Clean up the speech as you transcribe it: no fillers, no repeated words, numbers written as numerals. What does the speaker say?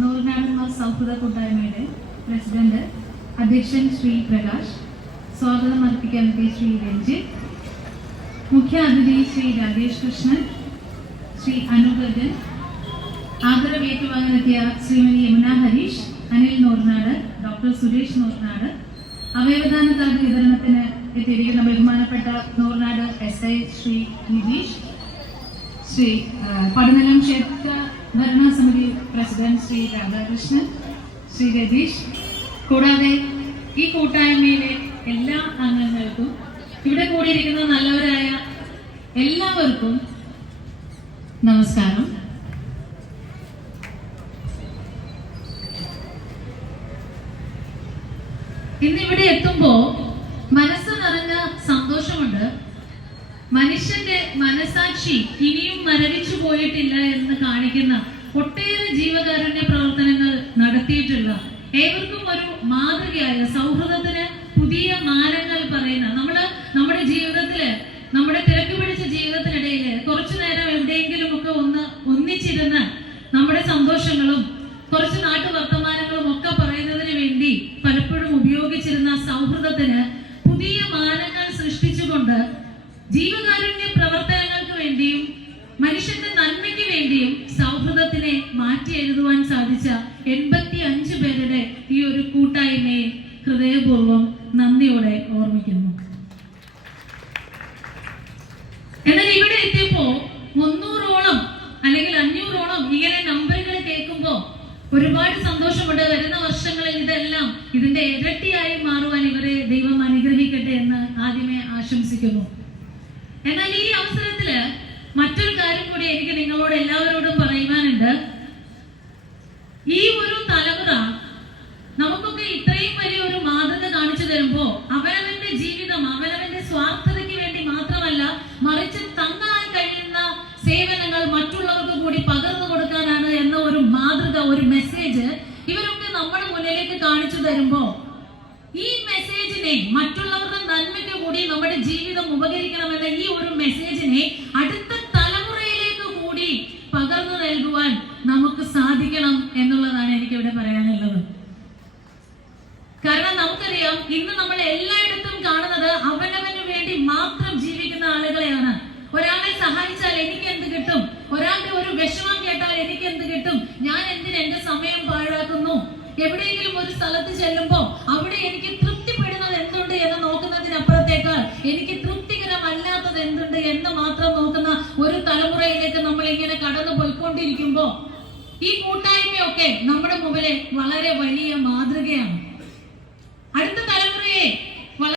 നൂറിനാടുള്ള സൗഹൃദ കൂട്ടായ്മയുടെ പ്രസിഡന്റ് അധ്യക്ഷൻ ശ്രീ പ്രകാശ്, സ്വാഗതം അർപ്പിക്കാനെത്തിയ ശ്രീ രഞ്ജിത്ത്, മുഖ്യ അതിഥി ശ്രീ രാജേഷ് കൃഷ്ണൻ, ശ്രീ അനുഗജൻ, ആദരവ് ഏറ്റുവാങ്ങാനെത്തിയ ശ്രീമതി യമുന ഹരീഷ്, അനിൽ നൂറിനാട്, ഡോക്ടർ സുരേഷ് നൂറിനാട്, അവയവദാന കാർഡ് വിതരണത്തിന് എത്തിയിരിക്കുന്ന ബഹുമാനപ്പെട്ട നൂറിനാട് SI ശ്രീ നിതീഷ്, ശ്രീ പടനിലം ക്ഷേത്ര ഭരണസമിതി പ്രസിഡന്റ് ശ്രീ രാധാകൃഷ്ണൻ, ശ്രീ രതീഷ്, കൂടാതെ ഈ കൂട്ടായ്മയിലെ എല്ലാ അംഗങ്ങൾക്കും ഇവിടെ കൂടിയിരിക്കുന്ന നല്ലവരായ എല്ലാവർക്കും നമസ്കാരം. ഇന്നിവിടെ എത്തുമ്പോ മനസ്സ് നിറഞ്ഞ സന്തോഷമുണ്ട്. മനുഷ്യന്റെ മനസാക്ഷി ഇനിയും മരവിച്ചു പോയിട്ടില്ല എന്ന് കാണിക്കുന്ന ഒട്ടേറെ ജീവകാരുണ്യ പ്രവർത്തനങ്ങൾ നടത്തിയിട്ടുള്ള ഏവർക്കും ഒരു മാതൃകയായ സൗഹൃദത്തിന് പുതിയ മാനങ്ങൾ പറയുന്ന നമ്മുടെ ജീവിതത്തില്, നമ്മുടെ തിരക്ക് പിടിച്ച ജീവിതത്തിനിടയിൽ കുറച്ചു നേരം എവിടെയെങ്കിലും ഒക്കെ ഒന്നിച്ചിരുന്ന് നമ്മുടെ സന്തോഷങ്ങളും കുറച്ച് നാട്ടുവർത്തമാനങ്ങളും ഒക്കെ പറയുന്നതിന് വേണ്ടി പലപ്പോഴും ഉപയോഗിച്ചിരുന്ന സൗഹൃദത്തിന് പുതിയ മാനങ്ങൾ സൃഷ്ടിച്ചുകൊണ്ട് ജീവകാരുണ്യ പ്രവർത്തനങ്ങൾക്ക് വേണ്ടിയും മനുഷ്യന്റെ നന്മയ്ക്ക് വേണ്ടിയും സൗഹൃദത്തിനെ മാറ്റി എഴുതുവാൻ സാധിച്ച 85 പേരുടെ ഈ ഒരു കൂട്ടായ്മയെ ഹൃദയപൂർവ്വം നന്ദിയോടെ ഓർമ്മിക്കുന്നു. എന്നാൽ ഇവിടെ എത്തിയപ്പോ 300ഓളം അല്ലെങ്കിൽ 500ഓളം ഇങ്ങനെ നമ്പറുകൾ കേൾക്കുമ്പോ ഒരുപാട് സന്തോഷമുണ്ട്. വരുന്ന വർഷങ്ങളിൽ ഇതെല്ലാം ഇതിന്റെ ഇരട്ടിയായി മാറുവാൻ ഇവരെ ദൈവം അനുഗ്രഹിക്കട്ടെ എന്ന് ആദ്യമേ ആശംസിക്കുന്നു. എന്നാൽ ഈ അവസരത്തില് മറ്റൊരു കാര്യം കൂടി എനിക്ക് നിങ്ങളോട് എല്ലാവരോടും പറയുവാനുണ്ട്. ഈ ഒരു തലമുറ നമുക്കൊക്കെ ഇത്രയും വലിയ ഒരു മാതൃക കാണിച്ചു തരുമ്പോ അവനവന്റെ ജീവിതം അവനവന്റെ സ്വാർത്ഥതയ്ക്ക് വേണ്ടി മാത്രമല്ല, മറിച്ച് തങ്ങാൻ കഴിയുന്ന സേവനങ്ങൾ മറ്റുള്ളവർക്ക് കൂടി പകർന്നു കൊടുക്കാനാണ് എന്ന ഒരു മാതൃക, ഒരു മെസ്സേജ് ഇവരൊക്കെ നമ്മുടെ മുന്നിലേക്ക് കാണിച്ചു തരുമ്പോ ഈ മെസ്സേജിനെ, മറ്റുള്ളവരുടെ നന്മയ്ക്ക് കൂടി നമ്മുടെ ജീവിതം ഉപകരിക്കണമെന്ന ഈ ഒരു മെസ്സേജിനെ അടുത്ത തലമുറയിലേക്ക് കൂടി പകർന്നു നൽകുവാൻ നമുക്ക് സാധിക്കണം എന്നുള്ളതാണ് എനിക്ക് ഇവിടെ പറയാനുള്ളത്. കാരണം നമുക്കറിയാം, ഇന്ന് നമ്മൾ എല്ലായിടത്തും കാണുന്നത് അവനവന് വേണ്ടി മാത്രം ജീവിക്കുന്ന ആളുകളെയാണ്. ഒരാളെ സഹായിച്ചാൽ എനിക്ക് എന്ത് കിട്ടും, ഒരാളുടെ ഒരു വിഷമം കേട്ടാൽ എനിക്ക് എന്ത് കിട്ടും, ഞാൻ എന്തിന് എന്റെ സമയം പാഴാക്കുന്നു, എവിടെയെങ്കിലും ഒരു സ്ഥലത്ത് ചെല്ലുമ്പോ അവിടെ എനിക്ക് തൃപ്തിപ്പെടുന്നത് എന്തുണ്ട് എന്ന് നോക്കുന്നതിനപ്പുറത്തേക്കാൾ എനിക്ക് തൃപ്തികരമല്ലാത്തത് എന്തുണ്ട് എന്ന് മാത്രം നോക്കുന്ന ഒരു തലമുറയിലേക്ക് നമ്മൾ ഇങ്ങനെ കടന്നു പോയിക്കൊണ്ടിരിക്കുമ്പോ ഈ കൂട്ടായ്മയൊക്കെ നമ്മുടെ മുമ്പിലെ വളരെ വലിയ മാതൃക